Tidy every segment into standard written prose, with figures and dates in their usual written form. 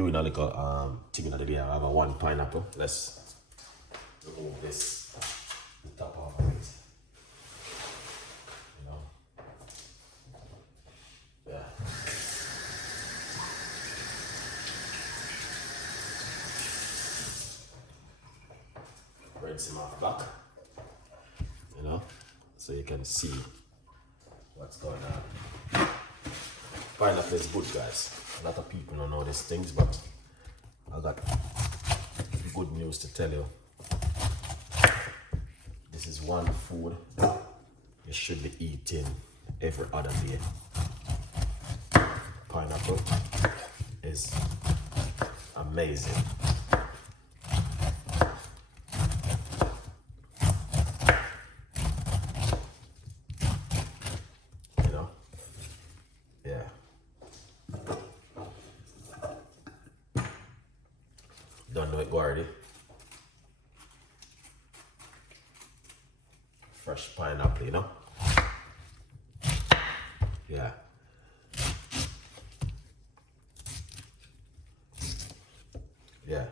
doing a little thing in the day. I have a 1 pineapple. Let's remove this, the top of it. You know? Yeah. Rinse him off back. You know? So you can see what's going on. Pineapple is good, guys. A lot of people don't know these things, but I got good news to tell you. This is one food you should be eating every other day. Pineapple is amazing. You know? Yeah. Don't know it already. Fresh pineapple, you know? Yeah. Yeah.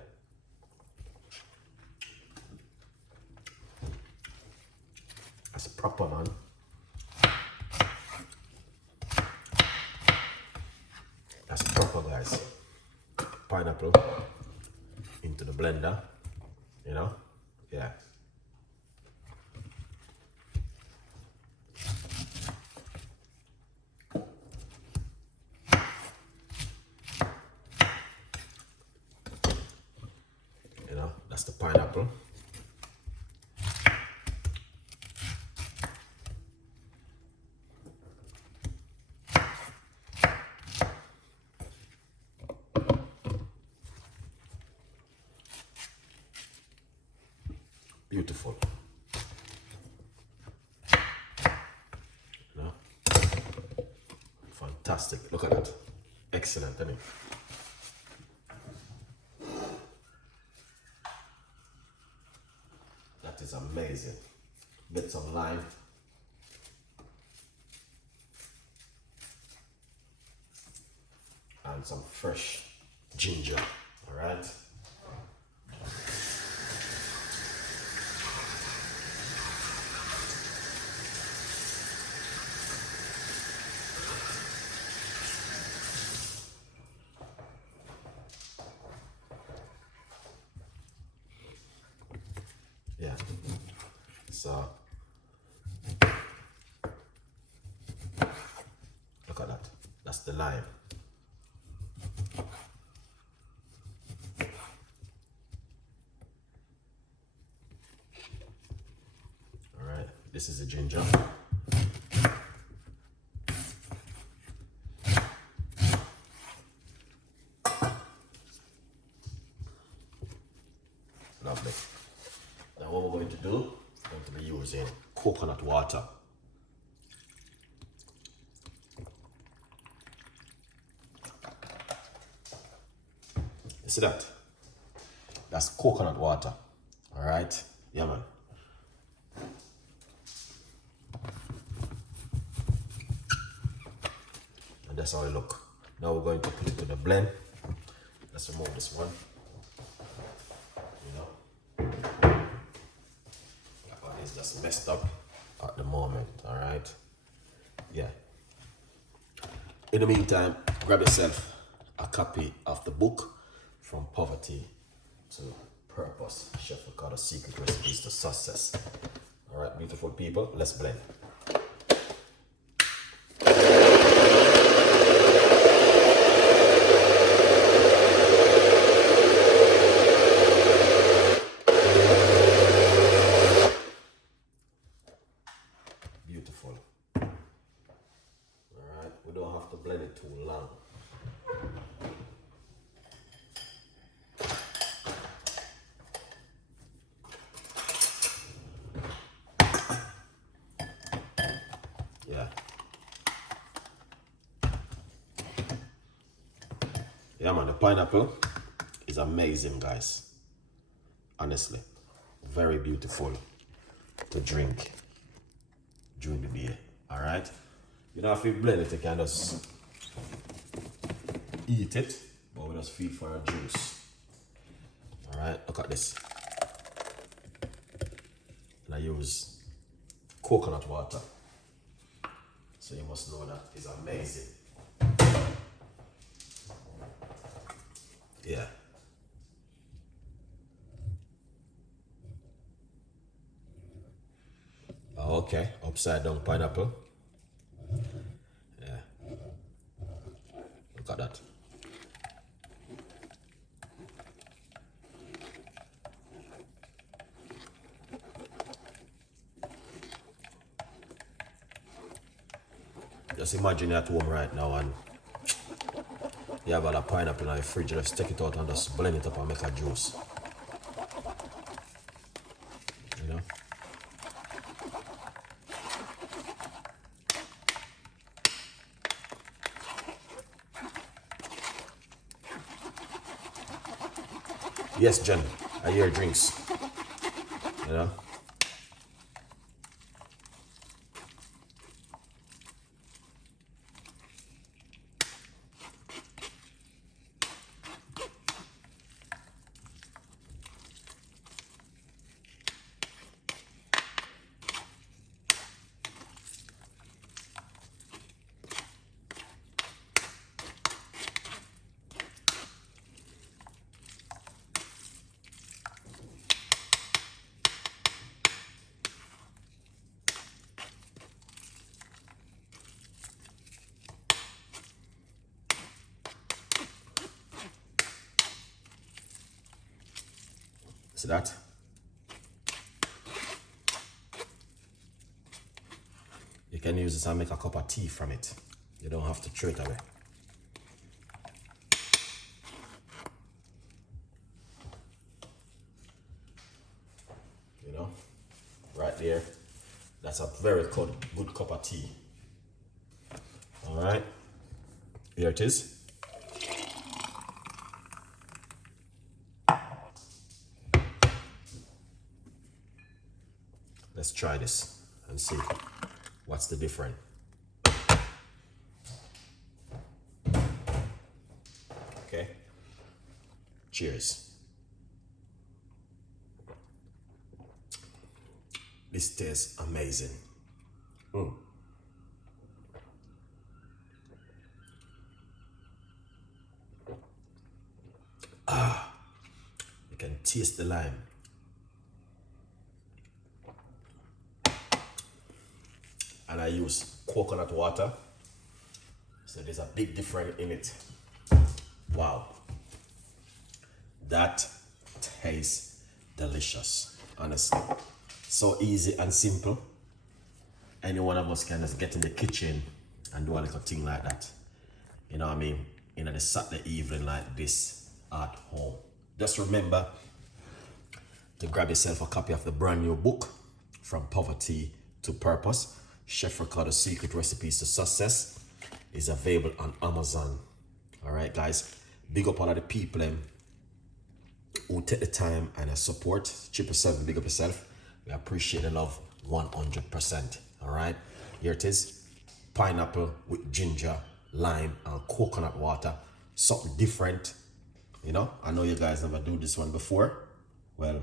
That's a proper man. That's proper, guys. Pineapple into the blender, you know? Yeah. You know, that's the pineapple. Beautiful. You know? Fantastic. Look at that. Excellent, isn't it? That is amazing. Get some lime. And some fresh ginger. Alright? Yeah. So look at that. That's the lime. Alright, this is the ginger. Lovely. Now what we're going to do, we're going to be using coconut water. You see that? That's coconut water. Alright? Yeah, man. And that's how it look. Now we're going to put it to the blend. Let's remove this one. It's just messed up at the moment, alright? Yeah. In the meantime, grab yourself a copy of the book From Poverty to Purpose, Chef Ricardo Secret Recipes to Success. Alright, beautiful people, let's blend. Beautiful. Alright, we don't have to blend it too long. Yeah. Yeah, man, the pineapple is amazing, guys. Honestly, very beautiful to drink during the day. All right, you know, if you blend it, you can just eat it, but we just feed for our juice. All right, look at this. And I use coconut water. So you must know that is amazing. Yeah. Okay, upside down pineapple. Yeah. Look at that. Just imagine you're at home right now and you have a pineapple in the fridge, just take it out and just blend it up and make a juice. You know? Yes, Jen, I hear drinks. You know? See that? You can use this and make a cup of tea from it. You don't have to throw it away. You know, right there. That's a very good cup of tea. All right, here it is. Let's try this and see what's the difference. Okay. Cheers. This tastes amazing. You can taste the lime. And I use coconut water, so there's a big difference in it. Wow, that tastes delicious, honestly. So easy and simple. Any one of us can just get in the kitchen and do a little thing like that. You know what I mean? In a Saturday evening like this at home. Just remember to grab yourself a copy of the brand new book, From Poverty to Purpose. Chef Ricardo Secret Recipes to Success is available on Amazon. All right, guys. Big up all of the people who take the time and support. 777, big up yourself. We appreciate the love 100%. All right, here it is. Pineapple with ginger, lime, and coconut water. Something different. You know, I know you guys never do this one before. Well,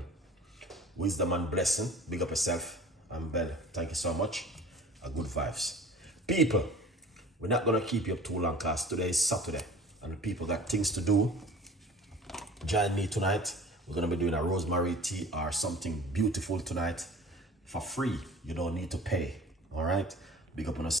wisdom and blessing. Big up yourself. I'm Bell. Thank you so much. Good vibes. People, we're not gonna keep you up too long because today is Saturday and people got things to do. Join me tonight. We're gonna be doing a rosemary tea or something beautiful tonight for free. You don't need to pay. All right. Big up on us.